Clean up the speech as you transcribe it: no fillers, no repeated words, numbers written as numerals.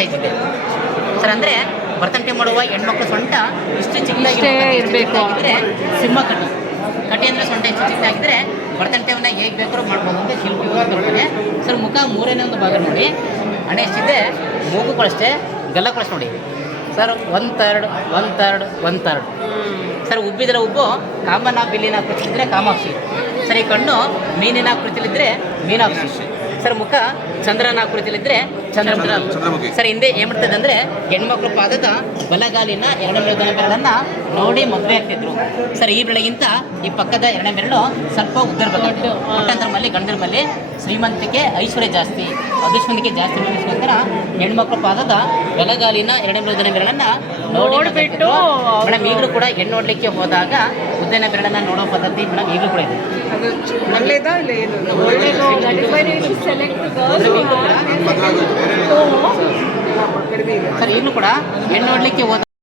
Size ಇದೆ sir. ಅಂದರೆ ಭರತನಾಟ್ಯ ಮಾಡುವ ಹೆಣ್ಮಕ್ಳು ಸೊಂಟ ಇಷ್ಟು ಚಿಕ್ಕದಾಗಿ ಇರಬೇಕಾಗಿದ್ದರೆ ಸಿಂಹ ಕಟಿ. ಕಟಿ ಅಂದರೆ ಸೊಂಟ ಇಷ್ಟು ಚಿಕ್ಕದಾಗಿದ್ದರೆ ಭರತನಾಟ್ಯವನ್ನು ಹೇಗೆ ಬೇಕಾದ್ರೂ ಮಾಡ್ಬೋದು ಅಂತ ಶಿಲ್ಪಿಗಳು ಬರ್ತಾರೆ ಸರ್. ಮುಖ ಮೂರನೇ ಒಂದು ಭಾಗ ನೋಡಿ, ಹಣೆ ಎಷ್ಟಿದೆ, ಮೂಗು ಕೊಳಷ್ಟೇ, ಗಲ್ಲ ಕೊಳಷ್ಟು ನೋಡಿ ಸರ್. 1/3 ಸರ್. ಉಬ್ಬಿದ್ರೆ ಉಬ್ಬು ಕಾಮನ ಬಿಲ್ಲಿನ ಆಕೃತಿಲಿದ್ದರೆ ಕಾಮಾಕ್ಷಿ ಸರ್. ಈ ಕಣ್ಣು ಮೀನಿನ ಆಕೃತಿಲಿದ್ದರೆ ಮೀನಾಕ್ಷಿ ಸರ್. ಮುಖ ಚಂದ್ರನ ಆಕೃತಿಲಿದ್ದರೆ ಚಂದ್ರಮುಖಿ ಸರ್. ಹಿಂದೆ ಏನು ಮಾಡ್ತದೆ ಅಂದರೆ ಹೆಣ್ಮಕ್ಳು ಪಾದದ ಬಲಗಾಲಿನ ಎರಡನೇ ಬೆರಳನ್ನು ನೋಡಿ ಮದುವೆ ಆಗ್ತಿದ್ರು ಸರ್. ಈ ಬೆರಳಿಗಿಂತ ಈ ಪಕ್ಕದ ಎರಡನೇ ಬೆರಳು ಸ್ವಲ್ಪ ಉದ್ದರ್ಬೇಕಾಗಿತ್ತು. ಗಂಡಂದ್ರಲ್ಲಿ ಗಂಡರಲ್ಲಿ ಶ್ರೀಮಂತಿಕೆ ಐಶ್ವರ್ಯ ಜಾಸ್ತಿ, ಅದೃಷ್ಟವಂತಿಕೆ ಜಾಸ್ತಿ ಮಾಡೋದಕ್ಕೋಸ್ಕರ ಹೆಣ್ಮಕ್ಳು ಪಾದದ ಬಲಗಾಲಿನ ಎರಡನೇ ಬೆರಳನ್ನು ನೋಡಿಬಿಟ್ಟು ಮೇಡಮ್ ಈಗಲೂ ಕೂಡ ಹೆಣ್ಣು ನೋಡಲಿಕ್ಕೆ ಹೋದಾಗ ಉದ್ದನ ಬೆರಳನ್ನು ನೋಡೋ ಪದ್ಧತಿ ಮೇಡಮ್ ಈಗಲೂ ಕೂಡ ಇದೆ. ಸರ್ ಈಗಲೂ ಕೂಡ ಹೆಣ್ಣು ನೋಡಲಿಕ್ಕೆ ಹೋದ